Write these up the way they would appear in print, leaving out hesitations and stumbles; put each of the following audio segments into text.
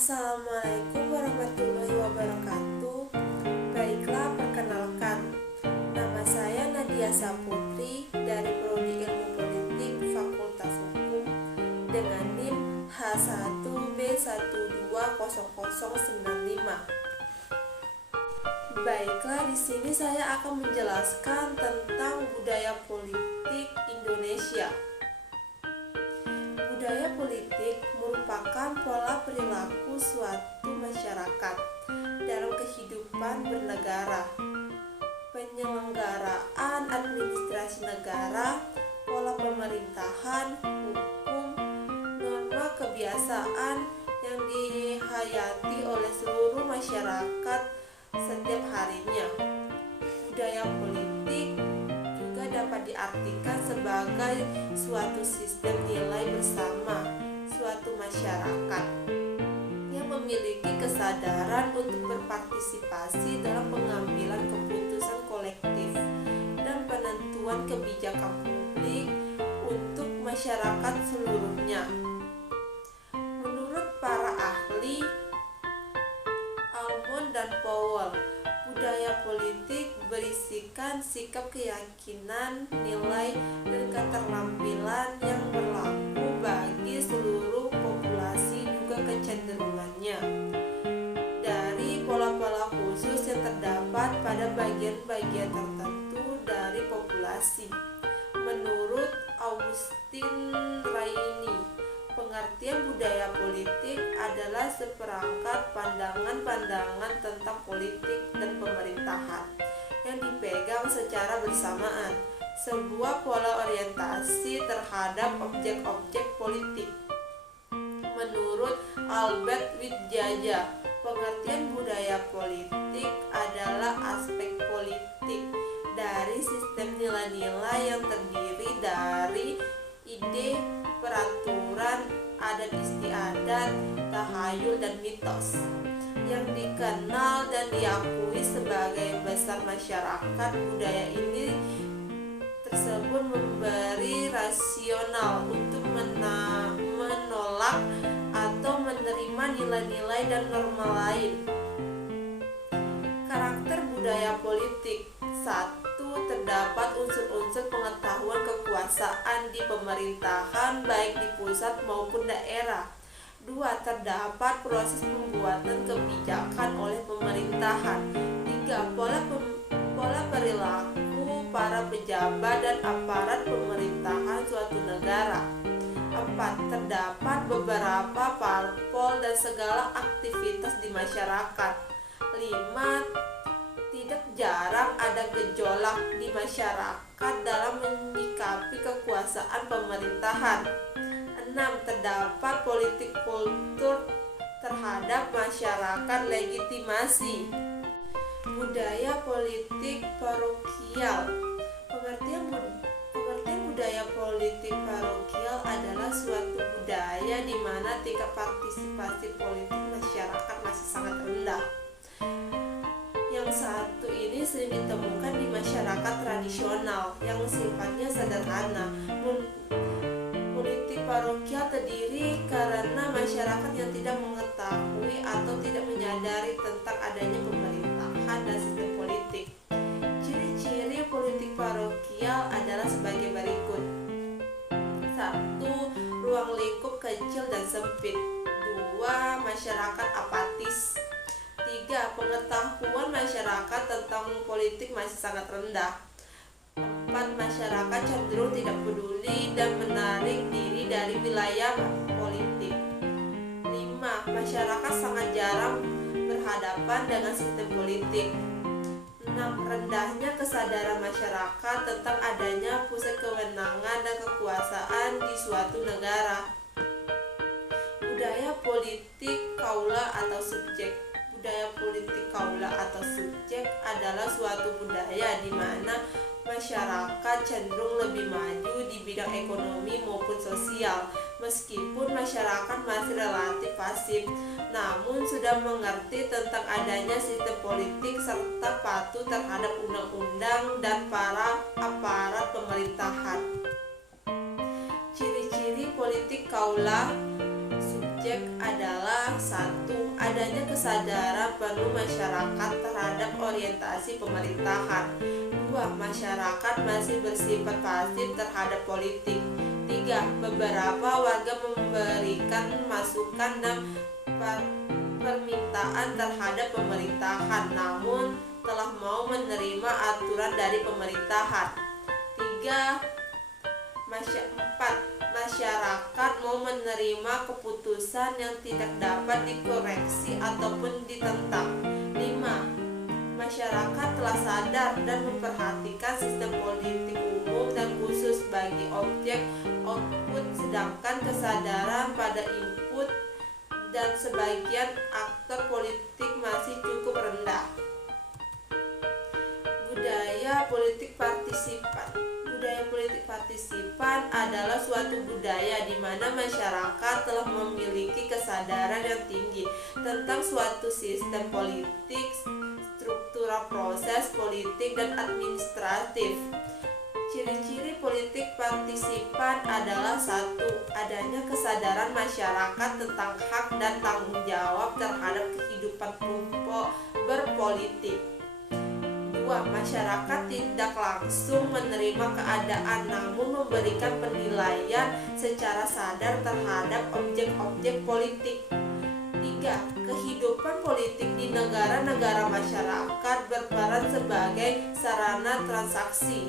Assalamualaikum warahmatullahi wabarakatuh. Baiklah, perkenalkan, nama saya Nadia Saputri dari Prodi Ilmu Politik Fakultas Hukum dengan NIM H1B120095. Baiklah, di sini saya akan menjelaskan tentang budaya politik Indonesia. Budaya politik merupakan pola perilaku suatu masyarakat dalam kehidupan bernegara, penyelenggaraan administrasi negara, pola pemerintahan, hukum, norma kebiasaan yang dihayati oleh seluruh masyarakat setiap harinya. Budaya politik juga dapat diartikan sebagai suatu sistem nilai bersama suatu masyarakat yang memiliki kesadaran untuk berpartisipasi dalam pengambilan keputusan kolektif dan penentuan kebijakan publik untuk masyarakat seluruhnya. Menurut para ahli Almond dan Powell, budaya politik berisikan sikap, keyakinan, nilai, dan keterampilan yang berlaku bagi seluruh populasi, juga kecenderungannya dari pola-pola khusus yang terdapat pada bagian-bagian tertentu dari populasi. Menurut Augustin Raini, pengertian budaya politik adalah seperangkat pandangan-pandangan tentang politik dan pemerintahan yang dipegang secara bersamaan, sebuah pola orientasi terhadap objek-objek politik. Menurut Albert Widjaja, pengertian budaya politik adalah aspek politik dari sistem nilai-nilai yang terdiri dari ide, peraturan, adat istiadat, tahayul, dan mitos yang dikenal dan diakui sebagai besar masyarakat. Budaya ini tersebut memberi rasional untuk menolak atau menerima nilai-nilai dan norma lain. Karakter budaya politik: 1. Terdapat unsur-unsur pengetahuan kekuasaan di pemerintahan baik di pusat maupun daerah. 2. Terdapat proses pembuatan kebijakan oleh pemerintahan. 3. Pola perilaku para pejabat dan aparat pemerintahan suatu negara. 4. Terdapat beberapa parpol dan segala aktivitas di masyarakat. 5. Tidak jarang ada gejolak di masyarakat dalam menyikapi kekuasaan pemerintahan. 6. Terdapat politik kultur terhadap masyarakat legitimasi. Budaya politik parokial. Pengertian budaya politik parokial adalah suatu budaya di mana tingkat partisipasi politik masyarakat masih sangat rendah. Yang satu ini sering ditemukan di masyarakat tradisional yang sifatnya sederhana. Politik parokial terdiri karena masyarakat yang tidak mengetahui atau tidak menyadari tentang adanya pemerintahan dan sistem politik. Ciri-ciri politik parokial adalah sebagai berikut. 1. Ruang lingkup kecil dan sempit. 2. Masyarakat apatis. 3. Pengetahuan masyarakat tentang politik masih sangat rendah. 4. Masyarakat cenderung tidak peduli dan menarik diri dari wilayah politik. 5. Masyarakat sangat jarang berhadapan dengan sistem politik. 6. Rendahnya kesadaran masyarakat tentang adanya pusat kewenangan dan kekuasaan di suatu negara. Budaya politik kaula atau subjek. Budaya politik kaula atau subjek adalah suatu budaya di mana masyarakat cenderung lebih maju di bidang ekonomi maupun sosial, meskipun masyarakat masih relatif pasif, namun sudah mengerti tentang adanya sistem politik serta patuh terhadap undang-undang dan para aparat pemerintahan. Ciri-ciri politik kaula subjek adalah Satu, adanya kesadaran penuh masyarakat terhadap orientasi pemerintahan. Dua, masyarakat masih bersifat pasif terhadap politik. Tiga, beberapa warga memberikan masukan dan permintaan terhadap pemerintahan, namun telah mau menerima aturan dari pemerintahan. Empat, masyarakat mau menerima keputusan yang tidak dapat dikoreksi ataupun ditentang. 5. Masyarakat telah sadar dan memperhatikan sistem politik umum dan khusus bagi objek output, sedangkan kesadaran pada input dan sebagian aktor politik masih cukup rendah. Budaya politik partisipan. Budaya politik partisipan adalah suatu budaya di mana masyarakat telah memiliki kesadaran yang tinggi tentang suatu sistem politik, struktural proses politik, dan administratif. Ciri-ciri politik partisipan adalah: 1. Adanya kesadaran masyarakat tentang hak dan tanggung jawab terhadap kehidupan berpolitik. 2. Masyarakat tidak langsung menerima keadaan, namun memberikan penilaian secara sadar terhadap objek-objek politik. 3. Kehidupan politik di negara-negara masyarakat berperan sebagai sarana transaksi.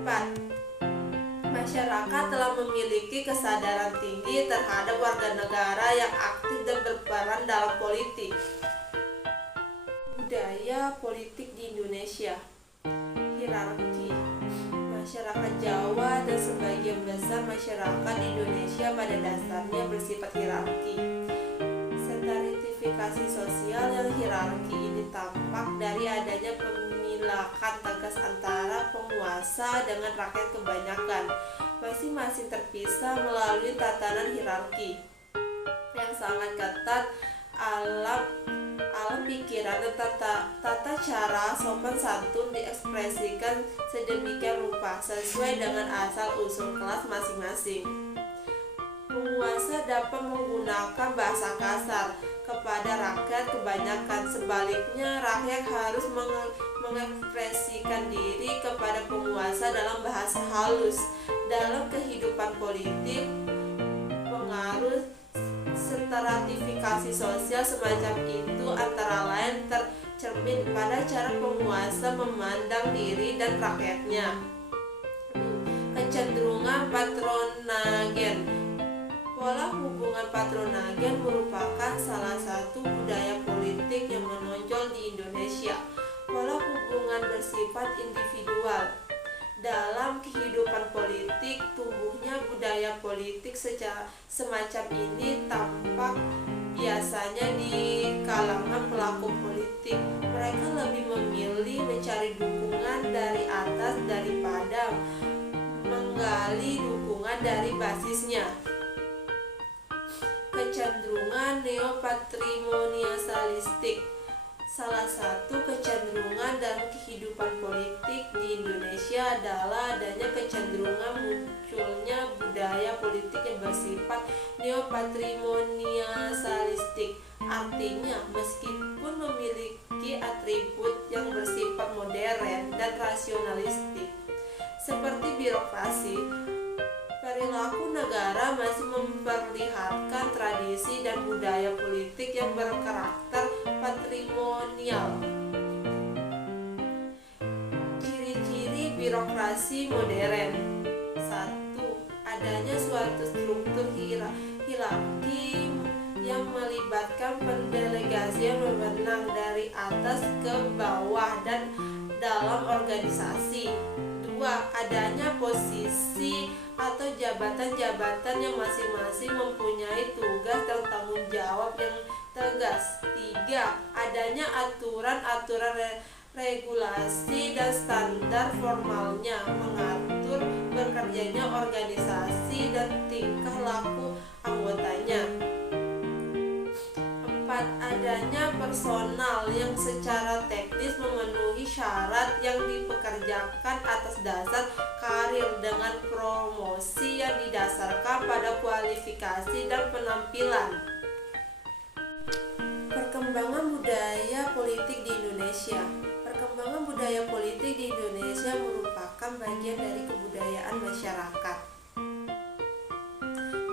4. Masyarakat telah memiliki kesadaran tinggi terhadap warga negara yang aktif dan berperan dalam politik. Budaya politik di Indonesia. Hierarki. Masyarakat Jawa dan sebagian besar masyarakat Indonesia pada dasarnya bersifat hierarki. Stratifikasi sosial yang hierarki ini tampak dari adanya pemilahan tegas antara penguasa dengan rakyat kebanyakan, masing-masing terpisah melalui tatanan hierarki yang sangat ketat. Alam pikiran dan tata cara sopan santun diekspresikan sedemikian rupa sesuai dengan asal usul kelas masing-masing. Penguasa dapat menggunakan bahasa kasar kepada rakyat kebanyakan, sebaliknya rakyat harus mengekspresikan diri kepada penguasa dalam bahasa halus. Dalam kehidupan politik, pengaruh stratifikasi sosial semacam itu antara lain tercermin pada cara penguasa memandang diri dan rakyatnya. Kecenderungan patronagen. Pola hubungan patronagen merupakan salah satu budaya politik yang menonjol di Indonesia. Pola hubungan bersifat individual. Dalam kehidupan politik, tumbuhnya budaya politik semacam ini tampak biasanya di kalangan pelaku politik. Mereka lebih memilih mencari dukungan dari atas daripada menggali dukungan dari basisnya. Kecenderungan neopatrimonialistik. Salah satu kecenderungan dalam kehidupan politik di Indonesia adalah adanya kecenderungan munculnya budaya politik yang bersifat neopatrimonialistik. Artinya, meskipun memiliki atribut yang bersifat modern dan rasionalistik seperti birokrasi, perilaku negara masih memperlihatkan tradisi dan budaya politik yang berkarakter patrimonial. Ciri-ciri birokrasi modern. 1. Adanya suatu struktur hierarki yang melibatkan pendelegasian wewenang dari atas ke bawah dan dalam organisasi. 2. Adanya posisi atau jabatan-jabatan yang masing-masing mempunyai tugas dan tanggung jawab yang tegas. 3. Adanya aturan-aturan regulasi dan standar formalnya mengatur bekerjanya organisasi dan tingkah laku anggotanya. 4. Adanya personal yang secara teknis memenuhi syarat yang dipekerjakan atas dasar karir dengan promosi yang didasarkan pada kualifikasi dan penampilan. budaya politik di Indonesia merupakan bagian dari kebudayaan masyarakat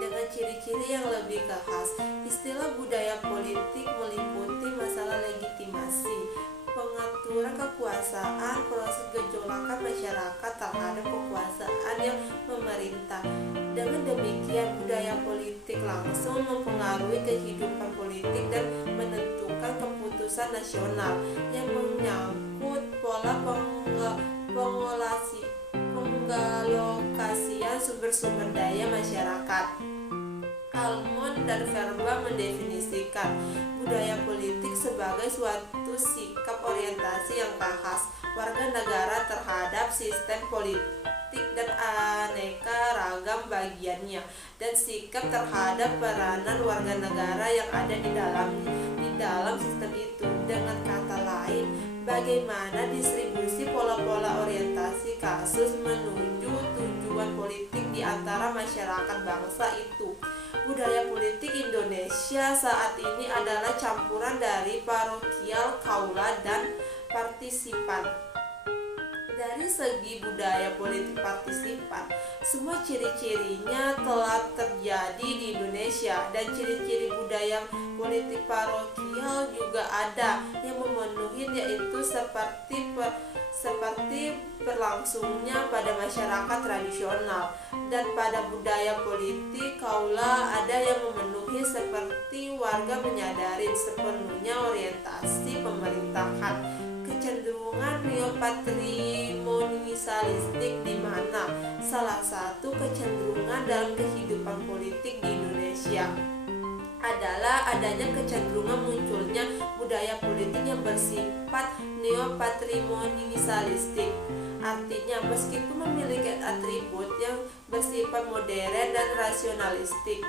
dengan ciri-ciri yang lebih khas. Istilah budaya politik meliputi masalah legitimasi, pengaturan kekuasaan, proses gejolakan masyarakat terhadap kekuasaan yang memerintah. Dengan demikian, budaya politik langsung mempengaruhi kehidupan politik dan menentukan keputusan nasional yang menyangkut pola pengalokasian sumber-sumber daya masyarakat. Almond dan Verba mendefinisikan budaya politik sebagai suatu sikap orientasi yang khas warga negara terhadap sistem politik dan aneka ragam bagiannya, dan sikap terhadap peranan warga negara yang ada di dalam sistem itu. Dengan kata lain, bagaimana distribusi pola-pola orientasi kasus menuju tujuan politik di antara masyarakat bangsa itu. Budaya politik Indonesia saat ini adalah campuran dari parokial, kaula, dan partisipan. Dari segi budaya politik partisipan, semua ciri-cirinya telah terjadi di Indonesia, dan ciri-ciri budaya politik parokial juga ada yang memenuhi, yaitu seperti berlangsungnya pada masyarakat tradisional. Dan pada budaya politik kaula ada yang memenuhi, seperti warga menyadari sepenuhnya orientasi pemerintahan, kecenderungan neopatrimonialistik, di mana salah satu kecenderungan dalam kehidupan politik di Indonesia adalah adanya kecenderungan munculnya budaya politik yang bersifat neopatrimonialistik. Artinya, meskipun memiliki atribut yang bersifat modern dan rasionalistik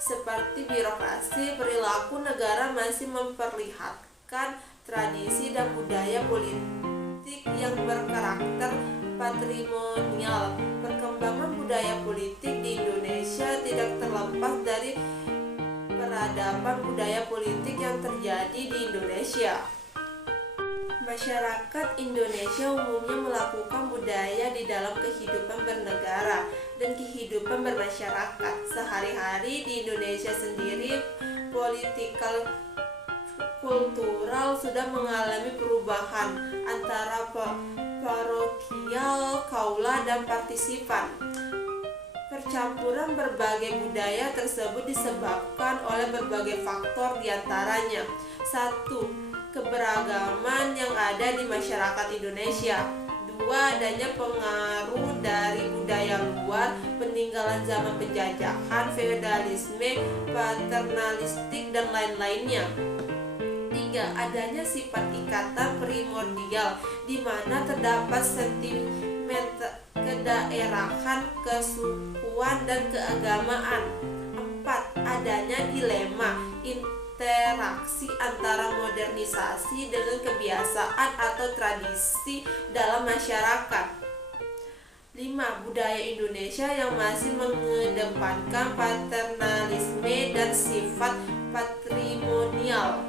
seperti birokrasi, perilaku negara masih memperlihatkan tradisi dan budaya politik yang berkarakter patrimonial. Perkembangan budaya politik di Indonesia tidak terlepas dari peradaban budaya politik yang terjadi di Indonesia. Masyarakat Indonesia umumnya melakukan budaya di dalam kehidupan bernegara dan kehidupan bermasyarakat. Sehari-hari di Indonesia sendiri, politikal kultural sudah mengalami perubahan antara parokial, kaula, dan partisipan. Percampuran berbagai budaya tersebut disebabkan oleh berbagai faktor, diantaranya: 1. Keberagaman yang ada di masyarakat Indonesia. 2. Adanya pengaruh dari budaya luar, peninggalan zaman penjajahan, feodalisme, paternalistik, dan lain-lainnya. 3. Adanya sifat ikatan primordial, di mana terdapat sentimen kedaerahan, kesukuan, dan keagamaan. 4. Adanya dilema interaksi antara modernisasi dengan kebiasaan atau tradisi dalam masyarakat. 5. Budaya Indonesia yang masih mengedepankan paternalisme dan sifat patrimonial.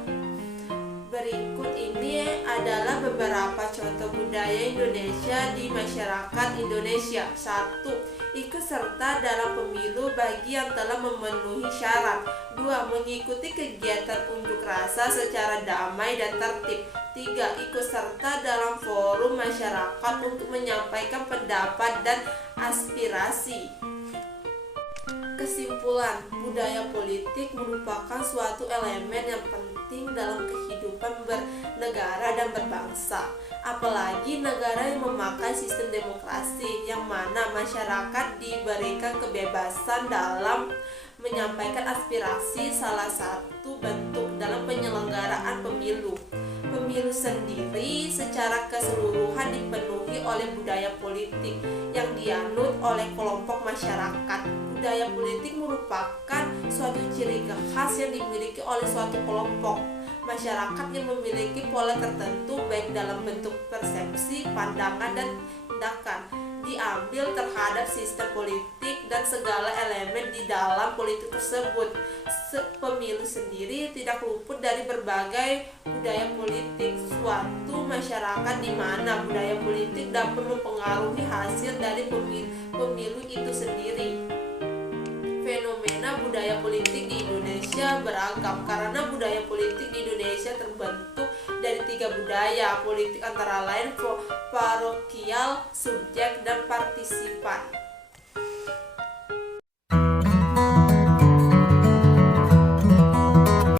Berikut ini adalah beberapa contoh budaya Indonesia di masyarakat Indonesia. 1. Ikut serta dalam pemilu bagi yang telah memenuhi syarat. 2. Mengikuti kegiatan unjuk rasa secara damai dan tertib. 3. Ikut serta dalam forum masyarakat untuk menyampaikan pendapat dan aspirasi. Kesimpulan, budaya politik merupakan suatu elemen yang penting dalam kehidupan bernegara dan berbangsa, apalagi negara yang memakai sistem demokrasi, yang mana masyarakat diberikan kebebasan dalam menyampaikan aspirasi. Salah satu bentuk dalam penyelenggaraan pemilu. Pemilu sendiri secara keseluruhan dipenuhi oleh budaya politik yang dianut oleh kelompok masyarakat. Budaya politik merupakan suatu ciri khas yang dimiliki oleh suatu kelompok masyarakat yang memiliki pola tertentu, baik dalam bentuk persepsi, pandangan, dan tindakan. diambil terhadap sistem politik dan segala elemen di dalam politik tersebut. Pemilu sendiri tidak luput dari berbagai budaya politik. Suatu masyarakat di mana budaya politik dapat mempengaruhi hasil dari pemilu itu sendiri. Fenomena budaya politik di Indonesia beragam karena budaya politik di Indonesia terbentuk dari 3 budaya politik, antara lain parokial, subjek, dan partisipan.